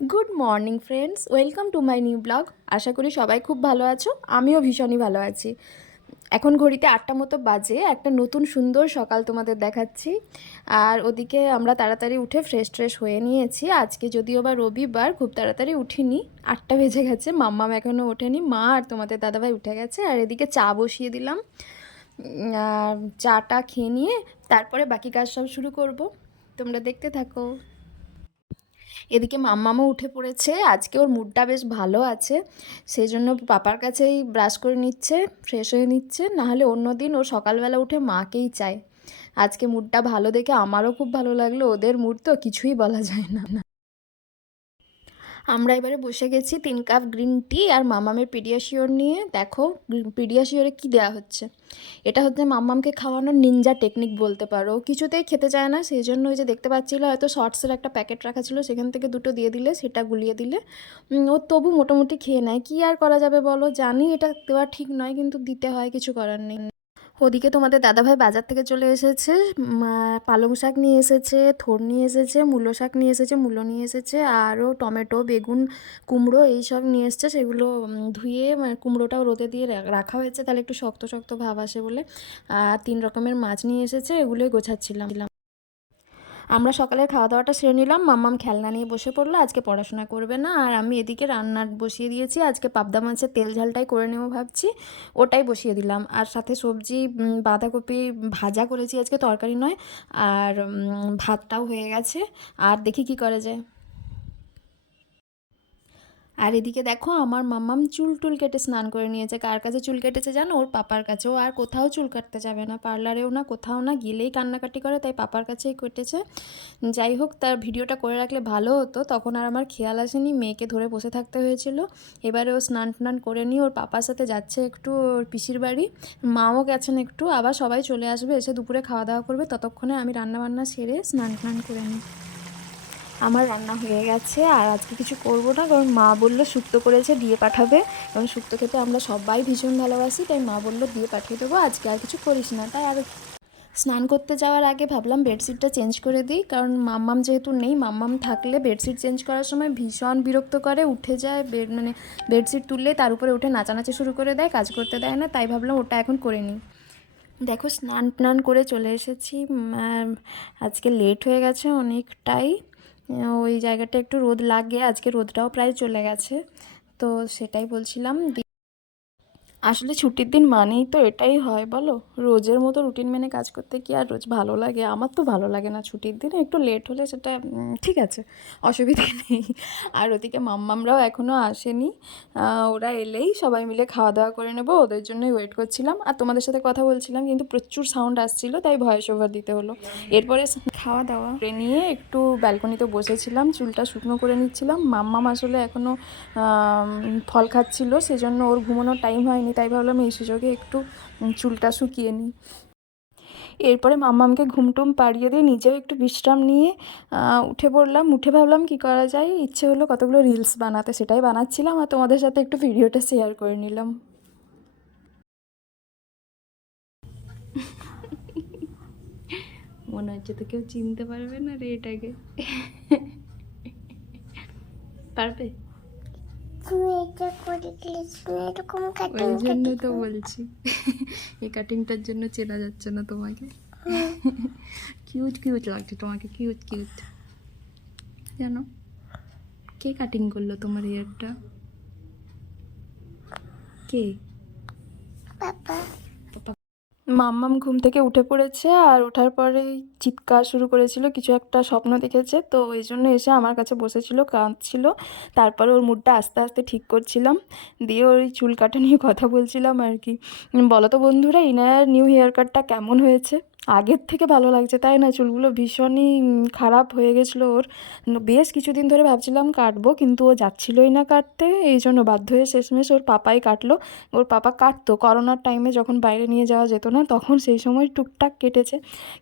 Good morning friends, welcome to my new blog. আশা করি সবাই খুব ভালো আছো, আমিও ভীষণই ভালো আছি। এখন ঘড়িতে 8টা মতো বাজে, একটা নতুন সুন্দর সকাল তোমাদের দেখাচ্ছি। আর ওদিকে আমরা তাড়াতাড়ি উঠে ফ্রেশ হয়ে নিয়েছি। আজকে যদিও বা রবিবার, খুব তাড়াতাড়ি উঠিনি, 8টা বেজে গেছে। মাম্মাম এখনও ওঠেনি, মা আর তোমাদের দাদাভাই উঠে গেছে। আর এদিকে চা বসিয়ে দিলাম। আর চাটা খেয়ে নিয়ে তারপরে বাকি কাজ সব শুরু করব, তোমরা দেখতে থাকো। এদিকে মাম্মামও উঠে পড়েছে, আজকে ওর মুডটা বেশ ভালো আছে, সেই জন্য পাপার কাছেই ব্রাশ করে নিচ্ছে, ফ্রেশ হয়ে নিচ্ছে। নাহলে অন্য দিন ও সকালবেলা উঠে মাকেই চায়। আজকে মুডটা ভালো দেখে আমারও খুব ভালো লাগলো, ওদের মুড তো কিছুই বলা যায় না। আমরা এবারে বসে গেছি 3 কাপ গ্রিন টি আর মামামের পিডিয়াশিওর নিয়ে। দেখো পিডিয়াশিওরে কি দেওয়া হচ্ছে, এটা হচ্ছে মাম্মামকে খাওয়ানোর নিনজা টেকনিক বলতে পারো। কিছুতেই খেতে চায় না, সেই জন্য ওই যে দেখতে পাচ্ছিল হয়তো শর্টসের একটা প্যাকেট রাখা ছিল, সেখান থেকে দুটো দিয়ে দিলে, সেটা গুলিয়ে দিলে ও তবু মোটামুটি খেয়ে নেয়। কি আর করা যাবে বলো, জানি এটা দেওয়া ঠিক নয়, কিন্তু দিতে হয়, কিছু করার নেই। ওদিকে তোমাদের দাদাভাই বাজার থেকে চলে এসেছে, পালং শাক নিয়ে এসেছে, থোড় নিয়ে এসেছে, মূলো শাক নিয়ে এসেছে, মূলো নিয়ে এসেছে, আরও টমেটো, বেগুন, কুমড়ো এইসব নিয়ে এসেছে। সেগুলো ধুয়ে কুমড়োটাও রোদে দিয়ে রাখা হয়েছে, তাহলে একটু শক্ত শক্ত ভাব আসে বলে। আর 3 রকমের মাছ নিয়ে এসেছে, এগুলোই গোছাচ্ছিলাম। আমরা সকালের খাওয়া দাওয়াটা সেরে নিলাম। মাম্মাম খেলনা নিয়ে বসে পড়লো, আজকে পড়াশোনা করবে না। আর আমি এদিকে রান্না বসিয়ে দিয়েছি, আজকে পাবদা মাছের তেল ঝালটাই করে নেবো ভাবছি, ওটাই বসিয়ে দিলাম। আর সাথে সবজি, বাঁধাকপি ভাজা করেছি আজকে, তরকারি নয়। আর ভাতটাও হয়ে গেছে, আর দেখি কি করা যায়। আর এদিকে দেখো আমার মাম্মাম চুল টুল কেটে স্নান করে নিয়েছে। কার কাছে চুল কেটেছে জানো? ওর পাপার কাছে। ও আর কোথাও চুল কাটতে যাবে না, পার্লারেও না, কোথাও না, গেলেই কান্নাকাটি করে, তাই পাপার কাছেই কেটেছে। যাই হোক, তার ভিডিওটা করে রাখলে ভালো হতো, তখন আর আমার খেয়াল আসেনি, মেয়েকে ধরে বসে থাকতে হয়েছিল। এবারে ও স্নান টান করে নিয়ে ওর পাপার সাথে যাচ্ছে একটু ওর পিসির বাড়ি, মাও গেছেন একটু, আবার সবাই চলে আসবে, এসে দুপুরে খাওয়া দাওয়া করবে, ততক্ষণে আমি রান্নাবান্না সেরে স্নান টান করে নিই। আমার রান্না হয়ে গেছে, আর আজকে কিছু করব না, কারণ মা বললো শুক্তো করেছে দিয়ে পাঠাবে, কারণ শুক্তো খেতে আমরা সবাই ভীষণ ভালোবাসি, তাই মা বললো দিয়ে পাঠিয়ে দেবো, আজকে আর কিছু করিস না। তাই আর স্নান করতে যাওয়ার আগে ভাবলাম বেডশিটটা চেঞ্জ করে দিই, কারণ মাম্মাম যেহেতু নেই, মাম্মাম থাকলে বেডশিট চেঞ্জ করার সময় ভীষণ বিরক্ত করে, উঠে যায় বেডশিট তুললেই তার উপরে উঠে নাচানাচি শুরু করে দেয়, কাজ করতে দেয় না, তাই ভাবলাম ওটা এখন করে নিই। দেখো স্নান টান করে চলে এসেছি। আর আজকে লেট হয়ে গেছে অনেকটাই, ওই জায়গাটা একটু রোদ লাগে, আজকে রোদটাও প্রায় চলে গেছে, তো সেটাই বলছিলাম। আসলে ছুটির দিন মানেই তো এটাই হয় বলো, রোজের মতো রুটিন মেনে কাজ করতে কি আর রোজ ভালো লাগে? আমার তো ভালো লাগে না। ছুটির দিনে একটু লেট হলে সেটা ঠিক আছে, অসুবিধা নেই। আর ওদিকে মাম্মামরাও এখনও আসেনি, ওরা এলেই সবাই মিলে খাওয়া দাওয়া করে নেবো, ওদের জন্যই ওয়েট করছিলাম। আর তোমাদের সাথে কথা বলছিলাম, কিন্তু প্রচুর সাউন্ড আসছিল, তাই ভয়েস ওভার দিতে হলো। এরপরে খাওয়া দাওয়া করে নিয়ে একটু ব্যালকনিতে বসেছিলাম, চুলটা শুকনো করে নিচ্ছিলাম। মাম্মাম আসলে এখনও ফল খাচ্ছিল, সেজন্য ওর ঘুমানোর টাইম হয়নি, তাই ভাবলাম এই সুযোগে একটু চুলটা শুকিয়ে নিই। এরপরে মাম্মামকে ঘুমটুম পাড়িয়ে দিয়ে নিজেও একটু বিশ্রাম নিয়ে উঠে পড়লাম। উঠে ভাবলাম কি করা যায়, ইচ্ছে হলো কতগুলো রিলস বানাতে, সেটাই বানাচ্ছিলাম, আর তোমাদের সাথে একটু ভিডিওটা শেয়ার করে নিলাম। মনে হচ্ছে তো কেউ চিনতে পারবে না রে এটাকে, পারবে? ওই জন্য তো বলছি, এই কাটিংটার জন্য চেনা যাচ্ছে না তোমাকে। কিউট কিউট লাগছে তোমাকে, কিউট কিউট। জানো কে কাটিং করলো তোমার হেয়ারটা? কে? পাপা। মাম্মাম ঘুম থেকে উঠে পড়েছে, আর ওঠার পরে চিৎকার শুরু করেছিল, কিছু একটা স্বপ্ন দেখেছে, তো ওই জন্য এসে আমার কাছে বসেছিল, কাঁদছিল। তারপরে ওর মুডটা আস্তে আস্তে ঠিক করছিলাম, দিয়ে ওই চুল কাটা নিয়ে কথা বলছিলাম আর কি। বলো তো বন্ধুরা, ইনায়ার নিউ হেয়ার কাটটা কেমন হয়েছে? আগের থেকে ভালো লাগছে তাই না? চুলগুলো ভীষণই খারাপ হয়ে গেছিলো ওর, বেশ কিছুদিন ধরে ভাবছিলাম কাটবো, কিন্তু ও যাচ্ছিলোই না কাটতে, এই জন্য বাধ্য হয়ে শেষমেশ ওর পাপাই কাটলো। ওর পাপা কাটতো করোনার টাইমে, যখন বাইরে নিয়ে যাওয়া যেত না, তখন সেই সময় টুকটাক কেটেছে,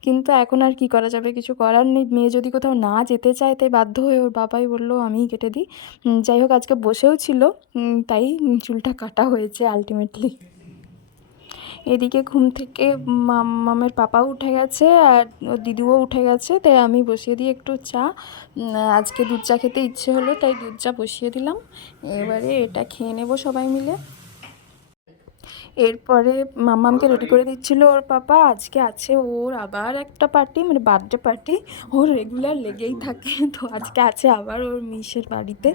কিন্তু এখন আর কি করা যাবে, কিছু করার নেই। মেয়ে যদি কোথাও না যেতে চায়, তাই বাধ্য হয়ে ওর বাবাই বললো আমিই কেটে দিই। যাই হোক, আজকে বসেও ছিল, তাই চুলটা কাটা হয়েছে আলটিমেটলি। এদিকে ঘুম থেকে মামের পাপাও উঠে গেছে আর ওর দিদিও উঠে গেছে, তাই আমি বসিয়ে দিই একটু চা। আজকে দুধ চা খেতে ইচ্ছে হলো তাই দুধ চা বসিয়ে দিলাম। এবারে এটা খেয়ে নেবো সবাই মিলে। এরপরে মাম্মামকে রেডি করে দিচ্ছিল ওর পাপা। আজকে আছে ওর আবার একটা পার্টি, মানে বার্থডে পার্টি। ওর রেগুলার লেগেই থাকে, তো আজকে আছে আবার ওর মিসের বাড়িতে,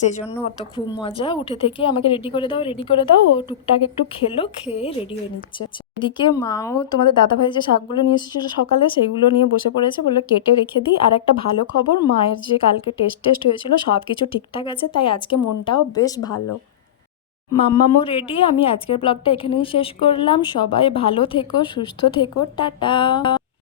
সেজন্য ওর তো খুব মজা। উঠে থেকে আমাকে রেডি করে দাও রেডি করে দাও, ও টুকটাক একটু খেলো, খেয়ে রেডি হয়ে নিচ্ছে। এদিকে মাও তোমাদের দাদাভাই যে শাকগুলো নিয়ে এসেছিল সকালে, সেইগুলো নিয়ে বসে পড়েছে, বললো কেটে রেখে দিই। আর একটা ভালো খবর, মায়ের যে কালকে টেস্ট হয়েছিল সব কিছু ঠিকঠাক আছে, তাই আজকে মনটাও বেশ ভালো। মাম্মামও রেডি। আমি আজকের ব্লগটা এখানেই শেষ করলাম। সবাই ভালো থেকো, সুস্থ থেকো, টাটা।